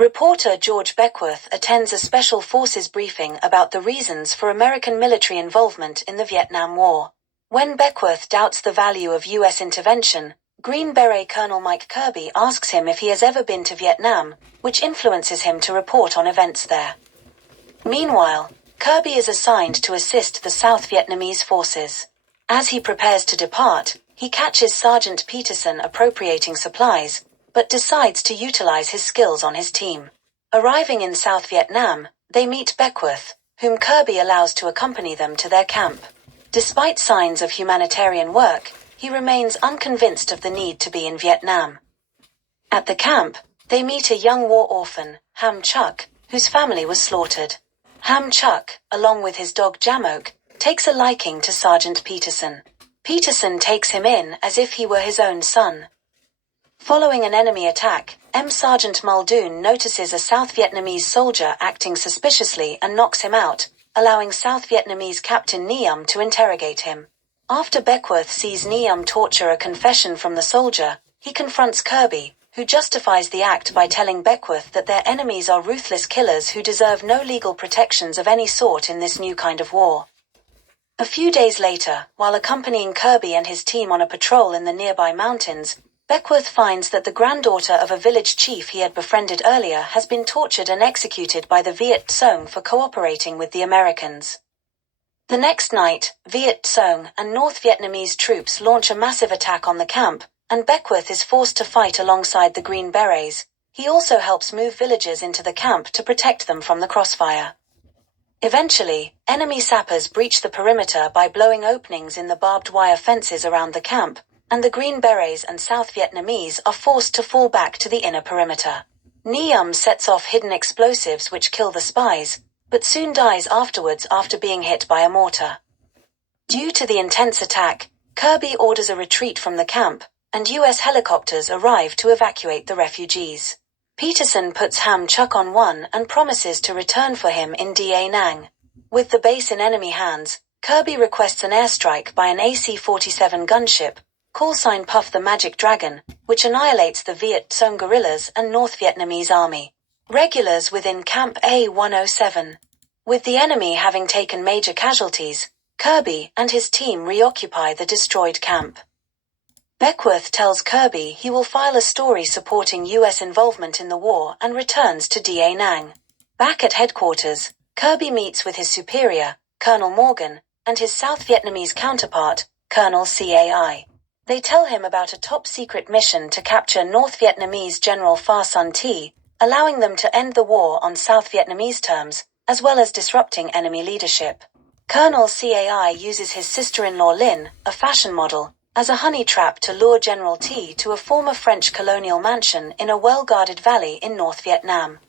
Reporter George Beckworth attends a Special Forces briefing about the reasons for American military involvement in the Vietnam War. When Beckworth doubts the value of U.S. intervention, Green Beret Colonel Mike Kirby asks him if he has ever been to Vietnam, which influences him to report on events there. Meanwhile, Kirby is assigned to assist the South Vietnamese forces. As he prepares to depart, he catches Sergeant Peterson appropriating supplies, but decides to utilize his skills on his team. Arriving in South Vietnam, they meet Beckworth, whom Kirby allows to accompany them to their camp. Despite signs of humanitarian work, he remains unconvinced of the need to be in Vietnam. At the camp, they meet a young war orphan, Ham Chuck, whose family was slaughtered. Ham Chuck, along with his dog Jamoke, takes a liking to Sergeant Peterson. Peterson takes him in as if he were his own son. Following an enemy attack, Sergeant Muldoon notices a South Vietnamese soldier acting suspiciously and knocks him out, allowing South Vietnamese Captain Niam to interrogate him. After Beckworth sees Niam torture a confession from the soldier, he confronts Kirby, who justifies the act by telling Beckworth that their enemies are ruthless killers who deserve no legal protections of any sort in this new kind of war. A few days later, while accompanying Kirby and his team on a patrol in the nearby mountains, Beckworth finds that the granddaughter of a village chief he had befriended earlier has been tortured and executed by the Viet Cong for cooperating with the Americans. The next night, Viet Cong and North Vietnamese troops launch a massive attack on the camp, and Beckworth is forced to fight alongside the Green Berets. He also helps move villagers into the camp to protect them from the crossfire. Eventually, enemy sappers breach the perimeter by blowing openings in the barbed wire fences around the camp, and the Green Berets and South Vietnamese are forced to fall back to the inner perimeter. Niam sets off hidden explosives which kill the spies, but soon dies afterwards after being hit by a mortar. Due to the intense attack, Kirby orders a retreat from the camp, and U.S. helicopters arrive to evacuate the refugees. Peterson puts Ham Chuck on one and promises to return for him in Da Nang. With the base in enemy hands, Kirby requests an airstrike by an AC-47 gunship, callsign Puff the Magic Dragon, which annihilates the Viet Cong guerrillas and North Vietnamese army. Regulars within Camp A-107. With the enemy having taken major casualties, Kirby and his team reoccupy the destroyed camp. Beckworth tells Kirby he will file a story supporting U.S. involvement in the war and returns to Da Nang. Back at headquarters, Kirby meets with his superior, Colonel Morgan, and his South Vietnamese counterpart, Colonel Cai. They tell him about a top-secret mission to capture North Vietnamese General Pha Son Thi, allowing them to end the war on South Vietnamese terms, as well as disrupting enemy leadership. Colonel Cai uses his sister-in-law Lin, a fashion model, as a honey trap to lure General Thi to a former French colonial mansion in a well-guarded valley in North Vietnam.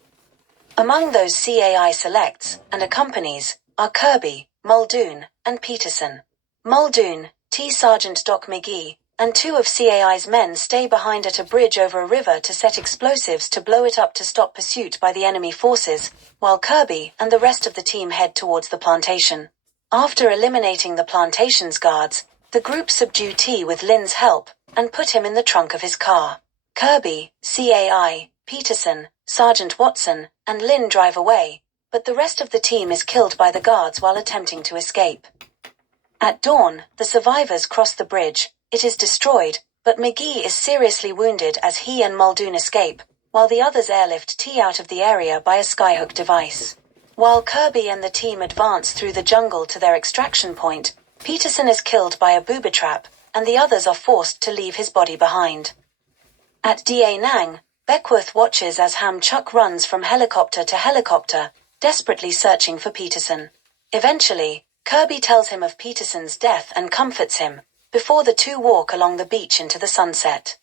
Among those Cai selects, and accompanies, are Kirby, Muldoon, and Peterson. Muldoon, T. Sergeant Doc McGee, and two of Cai's men stay behind at a bridge over a river to set explosives to blow it up to stop pursuit by the enemy forces, while Kirby and the rest of the team head towards the plantation. After eliminating the plantation's guards, the group subdue T with Lin's help, and put him in the trunk of his car. Kirby, Cai, Peterson, Sergeant Watson, and Lin drive away, but the rest of the team is killed by the guards while attempting to escape. At dawn, the survivors cross the bridge. It is destroyed, but McGee is seriously wounded as he and Muldoon escape, while the others airlift T out of the area by a skyhook device. While Kirby and the team advance through the jungle to their extraction point, Peterson is killed by a booby trap, and the others are forced to leave his body behind. At Da Nang, Beckworth watches as Ham Chuck runs from helicopter to helicopter, desperately searching for Peterson. Eventually, Kirby tells him of Peterson's death and comforts him, before the two walk along the beach into the sunset.